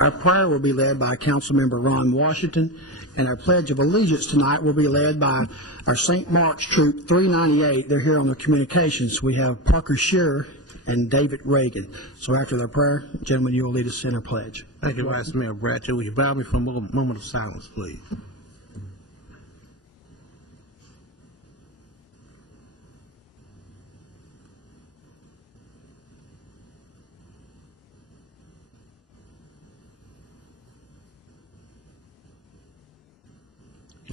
Our prayer will be led by Councilmember Ron Washington, and our Pledge of Allegiance tonight will be led by our St. Mark's Troop 398. They're here on the communications. We have Parker Shearer and David Reagan. So after their prayer, gentlemen, you will lead us in our pledge. Thank you, Vice Mayor Bratcher. Will you bow me for a moment of silence, please?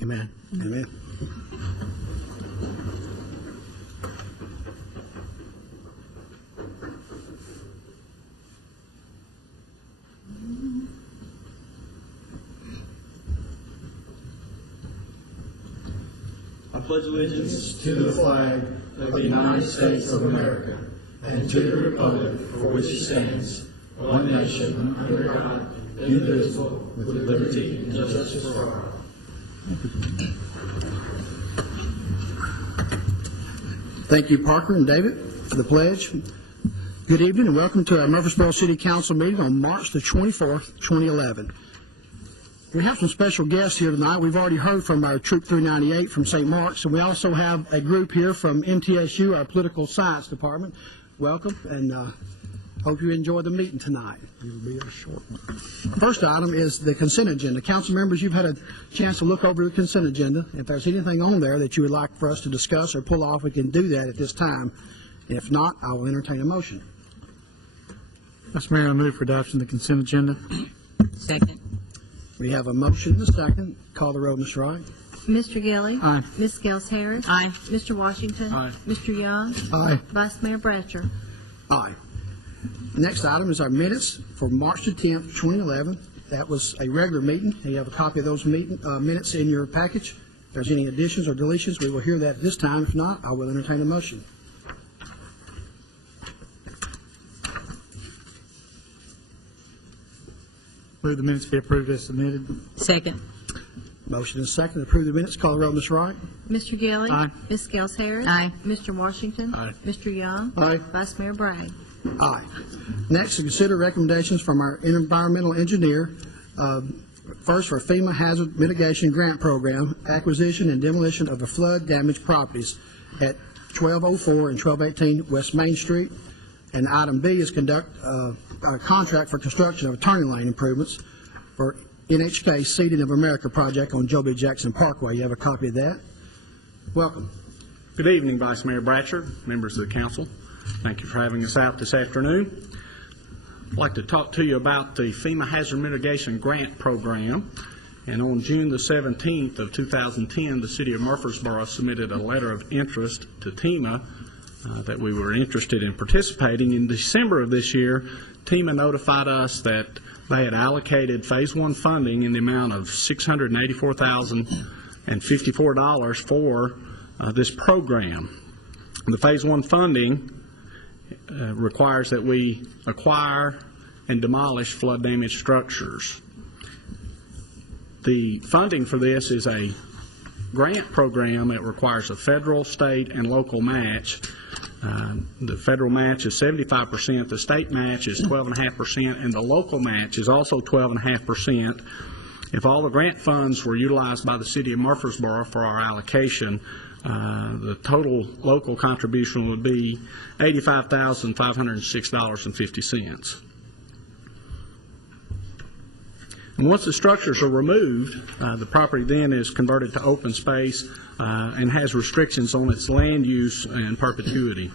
Amen. Amen. I pledge allegiance to the flag of the United States of America and to the republic for which it stands, one nation, under God, indivisible, with liberty and justice for all. Thank you, Parker and David, for the pledge. Good evening and welcome to our Murfreesboro City Council meeting on March the 24th, 2011. We have some special guests here tonight. We've already heard from our Troop 398 from St. Mark's, and we also have a group here from MTSU, our Political Science Department. Welcome, and hope you enjoy the meeting tonight. It will be a short one. First item is the consent agenda. Council members, you've had a chance to look over the consent agenda. If there's anything on there that you would like for us to discuss or pull off, we can do that at this time. If not, I will entertain a motion. Mr. Mayor, I move for adoption of the consent agenda. Second. We have a motion and a second. Call the roll, Ms. Wright. Mr. Gilly. Aye. Ms. Scales Harris. Aye. Mr. Washington. Aye. Mr. Young. Aye. Vice Mayor Bratcher. Aye. Next item is our minutes for March the 10th, 2011. That was a regular meeting. You have a copy of those minutes in your package. If there's any additions or deletions, we will hear that this time. If not, I will entertain a motion. Move the minutes be approved as submitted. Second. Motion is second to approve the minutes. Call the roll, Ms. Wright. Mr. Gilly. Aye. Ms. Scales Harris. Aye. Mr. Washington. Aye. Mr. Young. Aye. Vice Mayor Bragg. Aye. Next, to consider recommendations from our environmental engineer. First, for FEMA Hazard Mitigation Grant Program, acquisition and demolition of the flood damaged properties at 1204 and 1218 West Main Street. And item B is conduct a contract for construction of turning lane improvements for NHK Seeding of America project on Joby Jackson Parkway. You have a copy of that. Welcome. Good evening, Vice Mayor Bratcher, members of the council. Thank you for having us out this afternoon. I'd like to talk to you about the FEMA Hazard Mitigation Grant Program. And on June the 17th of 2010, the City of Murfreesboro submitted a letter of interest to TEMA that we were interested in participating. In December of this year, TEMA notified us that they had allocated Phase 1 funding in the amount of $684,054 for this program. The Phase 1 funding requires that we acquire and demolish flood damaged structures. The funding for this is a grant program that requires a federal, state, and local match. The federal match is 75%, the state match is 12.5%, and the local match is also 12.5%. If all the grant funds were utilized by the City of Murfreesboro for our allocation, the total local contribution would be $85,506.50. And once the structures are removed, the property then is converted to open space and has restrictions on its land use and perpetuity.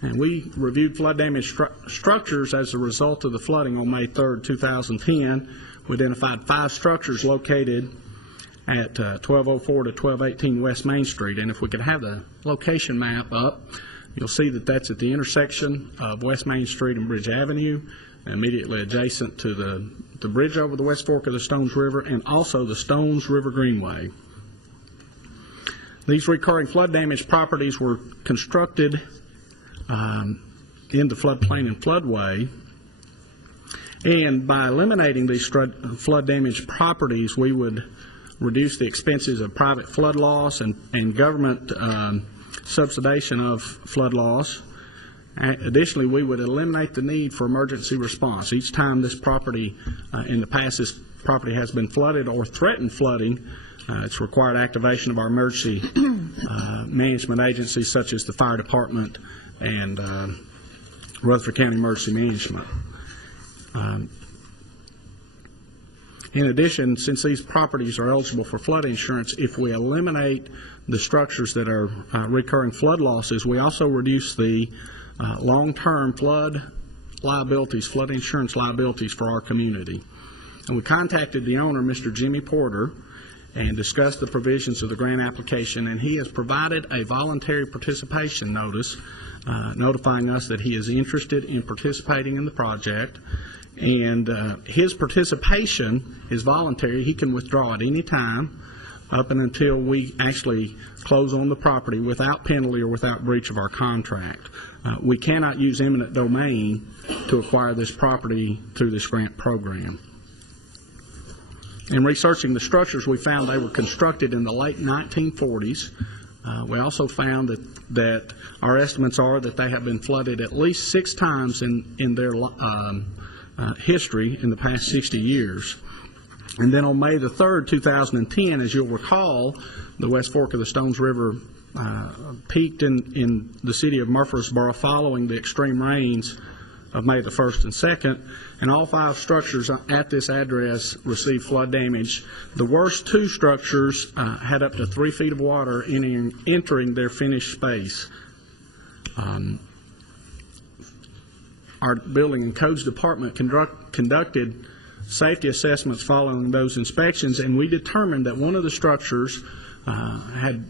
And we reviewed flood damage structures as a result of the flooding on May 3rd, 2010. We identified 5 structures located at 1204 to 1218 West Main Street. And if we could have the location map up, you'll see that that's at the intersection of West Main Street and Bridge Avenue, immediately adjacent to the bridge over the West Fork of the Stones River, and also the Stones River Greenway. These recurring flood damage properties were constructed in the floodplain and floodway. And by eliminating these flood damaged properties, we would reduce the expenses of private flood loss and government subsidization of flood loss. Additionally, we would eliminate the need for emergency response. Each time this property, in the past, this property has been flooded or threatened flooding, it's required activation of our emergency management agencies such as the fire department and Rutherford County Emergency Management. In addition, since these properties are eligible for flood insurance, if we eliminate the structures that are recurring flood losses, we also reduce the long-term flood liabilities, flood insurance liabilities for our community. And we contacted the owner, Mr. Jimmy Porter, and discussed the provisions of the grant application, and he has provided a voluntary participation notice notifying us that he is interested in participating in the project. And his participation is voluntary. He can withdraw at any time up and until we actually close on the property without penalty or without breach of our contract. We cannot use eminent domain to acquire this property through this grant program. In researching the structures, we found they were constructed in the late 1940s. We also found that our estimates are that they have been flooded at least 6 times in their history in the past 60 years. And then on May the 3rd, 2010, as you'll recall, the West Fork of the Stones River peaked in the city of Murfreesboro following the extreme rains of May the 1st and 2nd, and all 5 structures at this address received flood damage. The worst 2 structures had up to 3 feet of water entering their finished space. Our Building and Codes Department conducted safety assessments following those inspections, and we determined that one of the structures had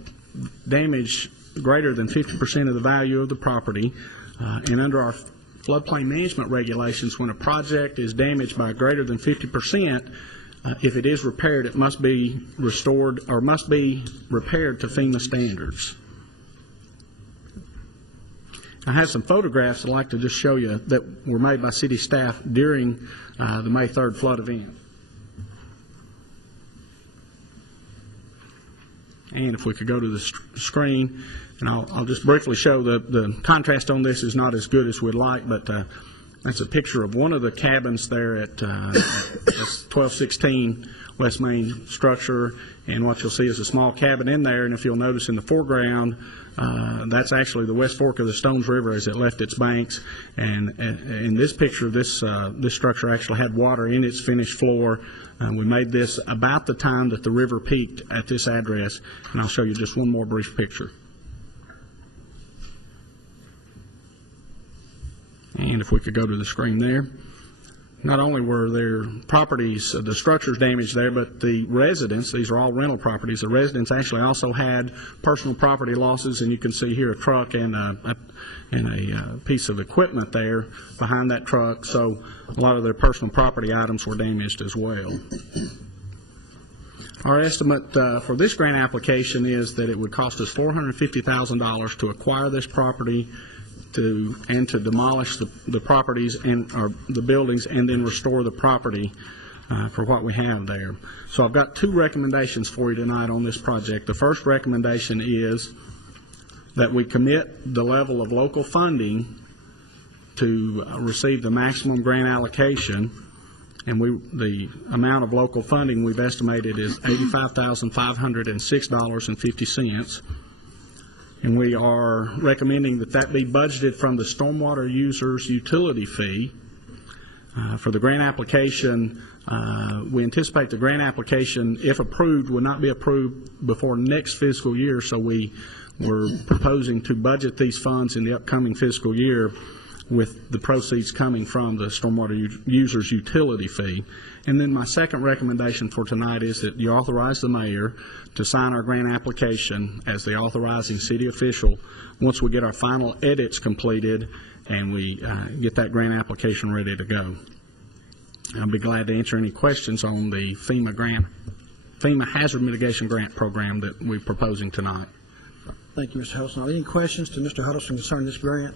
damage greater than 50% of the value of the property. And under our floodplain management regulations, when a project is damaged by greater than 50%, if it is repaired, it must be restored or must be repaired to FEMA standards. I have some photographs I'd like to just show you that were made by city staff during the May 3rd flood event. And if we could go to the screen, and I'll just briefly show the contrast on this is not as good as we'd like, but that's a picture of one of the cabins there at 1216 West Main structure, and what you'll see is a small cabin in there, and if you'll notice in the foreground, that's actually the West Fork of the Stones River as it left its banks. And in this picture, this structure actually had water in its finished floor. We made this about the time that the river peaked at this address, and I'll show you just one more brief picture. And if we could go to the screen there. Not only were their properties, the structures damaged there, but the residents, these are all rental properties, the residents actually also had personal property losses, and you can see here a truck and a piece of equipment there behind that truck, so a lot of their personal property items were damaged as well. Our estimate for this grant application is that it would cost us $450,000 to acquire this property, to demolish the properties and the buildings, and then restore the property for what we have there. So I've got 2 recommendations for you tonight on this project. The first recommendation is that we commit the level of local funding to receive the maximum grant allocation, and the amount of local funding we've estimated is $85,506.50. And we are recommending that be budgeted from the stormwater user's utility fee. For the grant application, we anticipate the grant application, if approved, will not be approved before next fiscal year, so we were proposing to budget these funds in the upcoming fiscal year with the proceeds coming from the stormwater user's utility fee. And then my second recommendation for tonight is that you authorize the mayor to sign our grant application as the authorizing city official once we get our final edits completed and we get that grant application ready to go. I'll be glad to answer any questions on the FEMA Hazard Mitigation Grant Program that we're proposing tonight. Thank you, Mr. Huddleston. Are there any questions to Mr. Huddleston concerning this grant?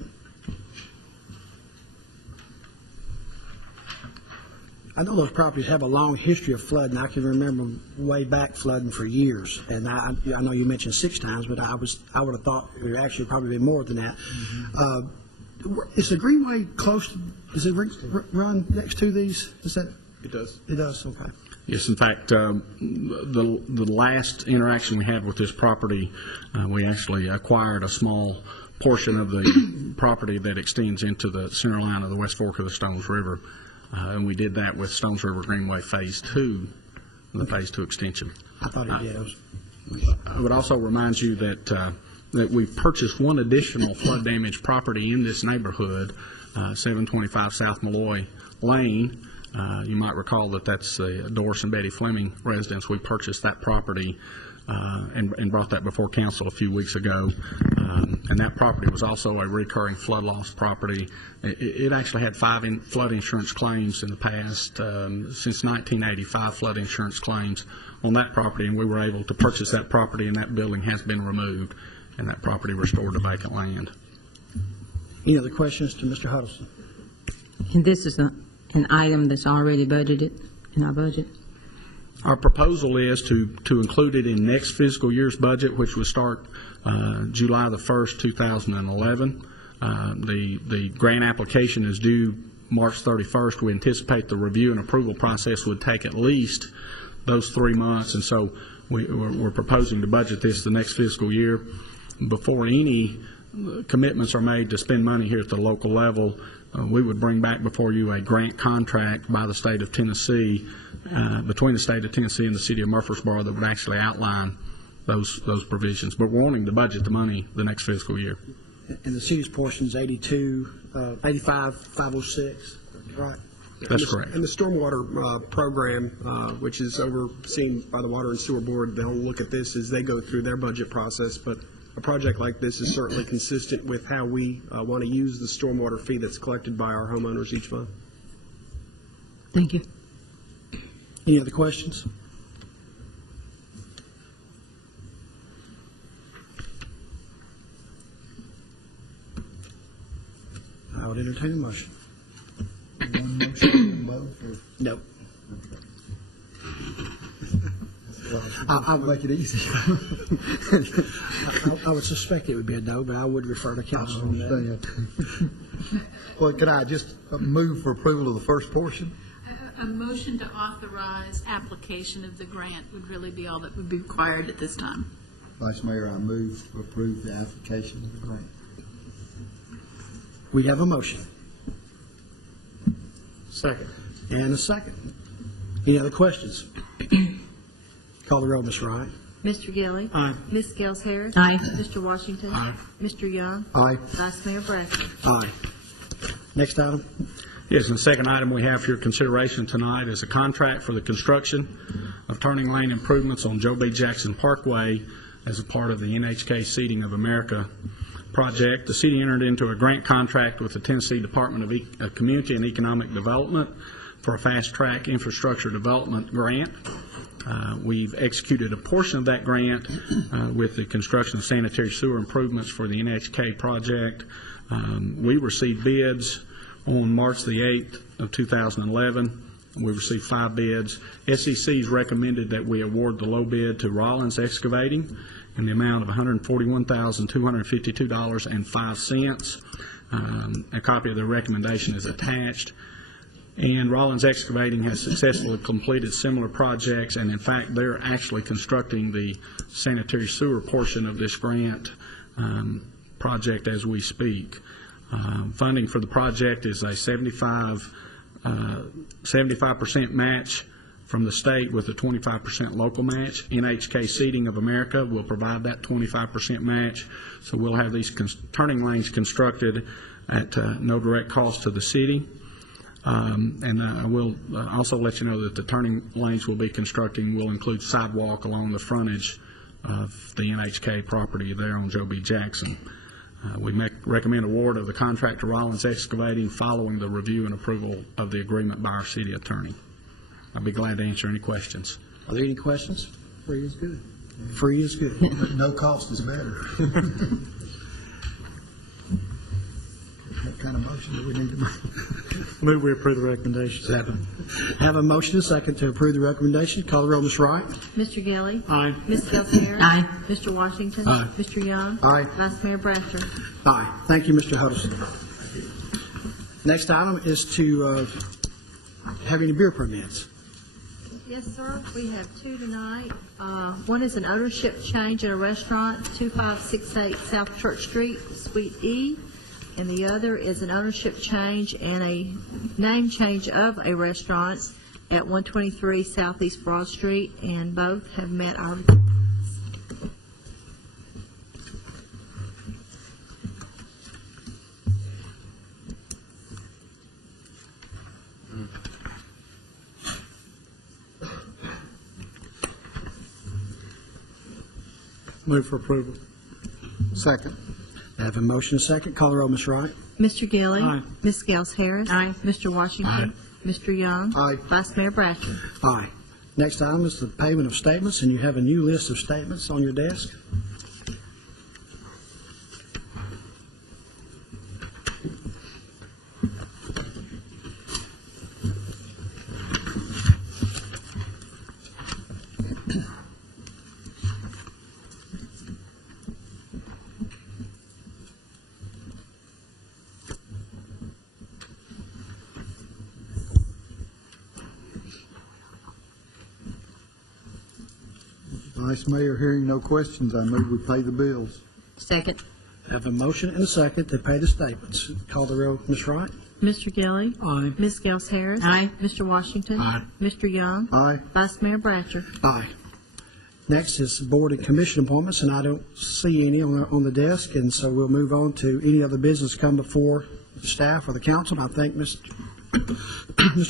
I know those properties have a long history of flooding. I can remember way back flooding for years. And I know you mentioned 6 times, but I would have thought it would actually probably be more than that. Is the Greenway close? Does it run next to these? Is that? It does. It does. Okay. Yes, in fact, the last interaction we had with this property, we actually acquired a small portion of the property that extends into the center line of the West Fork of the Stones River. And we did that with Stones River Greenway Phase 2, the Phase 2 extension. I thought it did. I would also remind you that we've purchased one additional flood damaged property in this neighborhood, 725 South Malloy Lane. You might recall that that's the Doris and Betty Fleming residence. We purchased that property and brought that before council a few weeks ago. And that property was also a recurring flood loss property. It actually had 5 flood insurance claims in the past, since 1985 flood insurance claims on that property, and we were able to purchase that property, and that building has been removed, and that property restored to vacant land. Any other questions to Mr. Huddleston? And this is an item that's already budgeted in our budget? Our proposal is to include it in next fiscal year's budget, which will start July the 1st, 2011. The grant application is due March 31st. We anticipate the review and approval process would take at least those 3 months, and so we're proposing to budget this the next fiscal year. Before any commitments are made to spend money here at the local level, we would bring back before you a grant contract by the state of Tennessee, between the state of Tennessee and the city of Murfreesboro, that would actually outline those provisions. But we're wanting to budget the money the next fiscal year. And the city's portion is 85,506, right? That's correct. And the stormwater program, which is overseen by the Water and Sewer Board, they'll look at this as they go through their budget process. But a project like this is certainly consistent with how we want to use the stormwater fee that's collected by our homeowners each month. Thank you. Any other questions? I would entertain a motion. One motion, both, or No. I'll make it easy. I would suspect it would be a no, but I would refer to council on that. Understand. Well, can I just move for approval of the first portion? A motion to authorize application of the grant would really be all that would be required at this time. Vice Mayor, I move to approve the application of the grant. We have a motion Second. and a second. Any other questions? Call the roll, Ms. Wright. Mr. Gilly. Aye. Ms. Gels Harris. Aye. Mr. Washington. Aye. Mr. Young. Aye. Vice Mayor Bradford. Aye. Next item. Yes, and the second item we have for your consideration tonight is a contract for the construction of turning lane improvements on Joe B. Jackson Parkway as a part of the NHK Seating of America project. The city entered into a grant contract with the Tennessee Department of Community and Economic Development for a fast-track infrastructure development grant. We've executed a portion of that grant with the construction of sanitary sewer improvements for the NHK project. We received bids on March the 8th of 2011. We received 5 bids. SEC's recommended that we award the low bid to Rollins Excavating in the amount of $141,252.05. A copy of the recommendation is attached. And Rollins Excavating has successfully completed similar projects, and in fact, they're actually constructing the sanitary sewer portion of this grant project as we speak. Funding for the project is a 75% match from the state with a 25% local match. NHK Seating of America will provide that 25% match, so we'll have these turning lanes constructed at no direct cost to the city. And I will also let you know that the turning lanes we'll be constructing will include sidewalk along the frontage of the NHK property there on Joe B. Jackson. We recommend award of the contract to Rollins Excavating following the review and approval of the agreement by our city attorney. I'll be glad to answer any questions. Are there any questions? Free is good. Free is good. No cost is better. What kind of motion do we need to make? Move we approve the recommendation. Second. Have a motion and a second to approve the recommendation. Call the roll, Ms. Wright. Mr. Gilly. Aye. Ms. Gels Harris. Aye. Mr. Washington. Aye. Mr. Young. Aye. Vice Mayor Bratcher. Aye. Thank you, Mr. Huddleston. Next item is to have any beer permits. Yes, sir. We have two tonight. One is an ownership change at a restaurant, 2568 South Church Street, Suite E. And the other is an ownership change and a name change of a restaurant at 123 Southeast Broad Street, and both have met our requirements. Move for approval. Second. Have a motion and a second. Call the roll, Ms. Wright. Mr. Gilly. Aye. Ms. Gels Harris. Aye. Mr. Washington. Mr. Young. Aye. Vice Mayor Bratcher. Aye. Next item is the payment of statements, and you have a new list of statements on your desk. Vice Mayor, hearing no questions, I move we pay the bills. Second. Have a motion and a second to pay the statements. Call the roll, Ms. Wright. Mr. Gilly. Aye. Ms. Gels Harris. Aye. Mr. Washington. Aye. Mr. Young. Aye. Vice Mayor Bratcher. Aye. Next is board and commission appointments, and I don't see any on the desk, and so we'll move on to any other business come before the staff or the council. And I think Mr.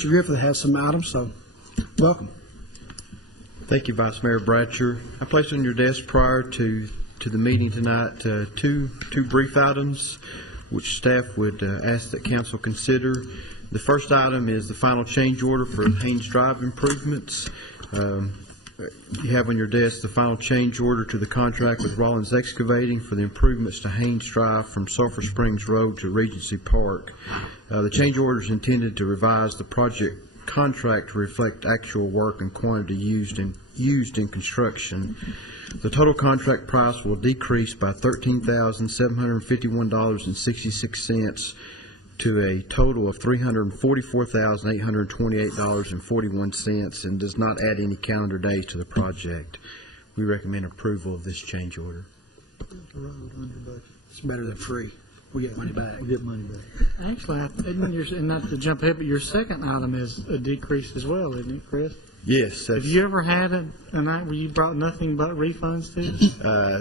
Griffith has some items, so welcome. Thank you, Vice Mayor Bratcher. I placed on your desk prior to the meeting tonight two brief items which staff would ask that council consider. The first item is the final change order for Haynes Drive improvements. You have on your desk the final change order to the contract with Rollins Excavating for the improvements to Haynes Drive from Sulphur Springs Road to Regency Park. The change order is intended to revise the project contract to reflect actual work and quantity used in construction. The total contract price will decrease by $13,751.66 to a total of $344,828.41 and does not add any calendar days to the project. We recommend approval of this change order. It's better than free. We get money back. We'll get money back. Actually, and not to jump ahead, but your second item is a decrease as well, isn't it, Chris? Yes, Have you ever had a night where you brought nothing but refunds to us?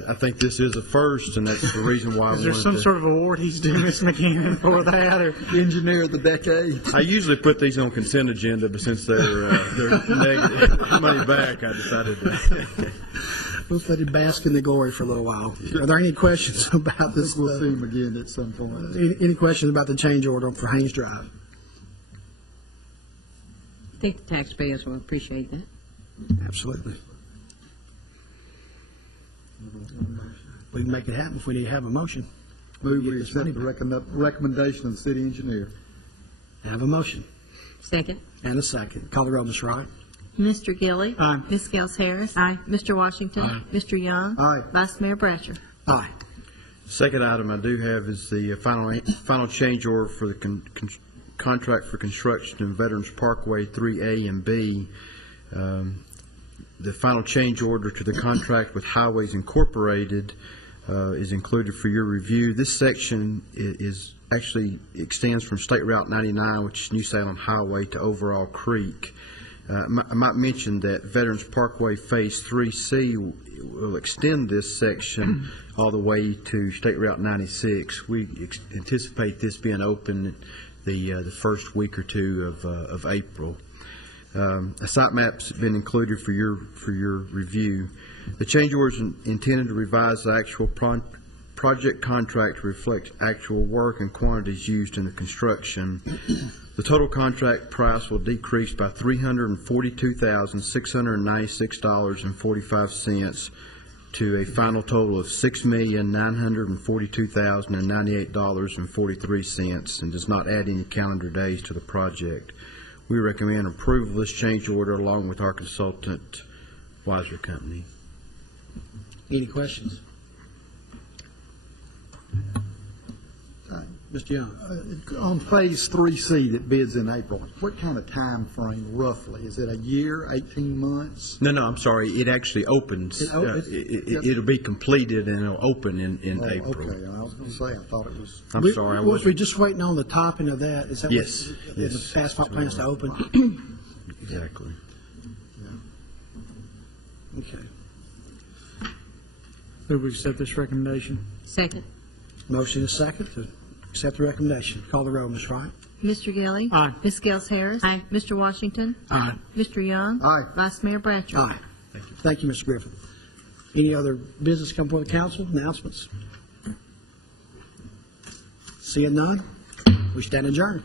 I think this is a first, and that's the reason why. Is there some sort of award he's doing Ms. McKinnon for that? Or? Engineer of the decade. I usually put these on consent agenda, but since they're negative money back, I decided to. We'll let him bask in the glory for a little while. Are there any questions about this? We'll see him again at some point. Any questions about the change order for Haynes Drive? I think the taxpayers will appreciate that. Absolutely. We can make it happen if we need to have a motion. Move we accept the recommendation of the city engineer. Have a motion Second. and a second. Call the roll, Ms. Wright. Mr. Gilly. Aye. Ms. Gels Harris. Aye. Mr. Washington. Mr. Young. Aye. Vice Mayor Bratcher. Aye. Second item I do have is the final change order for the contract for construction of Veterans Parkway 3A and B. The final change order to the contract with Highways Incorporated is included for your review. This section is actually extends from State Route 99, which is New Salem Highway, to Overall Creek. I might mention that Veterans Parkway Phase 3C will extend this section all the way to State Route 96. We anticipate this being open the first week or two of April. A site map's been included for your review. The change order is intended to revise the actual project contract to reflect actual work and quantities used in the construction. The total contract price will decrease by $342,696.45 to a final total of $6,942,098.43 and does not add any calendar days to the project. We recommend approval of this change order along with our consultant, Weiser Company. Any questions? Mr. Young? On phase 3C that bids in April, what kind of time frame roughly? Is it a year, 18 months? No, I'm sorry, it actually opens. It'll be completed and it'll open in Oh, April. okay, I was going to say, I thought it was. I'm sorry, I Was we wasn't. just waiting on the topping of that? Is that what- Yes, yes. The asphalt plans to open? Exactly. Okay. Move we accept this recommendation. Second. Motion is second to accept the recommendation. Call the roll, Ms. Wright. Mr. Gelli. Aye. Ms. Gels Harris. Aye. Mr. Washington. Aye. Mr. Young. Aye. Vice Mayor Bratcher. Aye. Thank you, Mr. Griffin. Any other business come before the council? Announcements? Seeing none, we stand adjourned.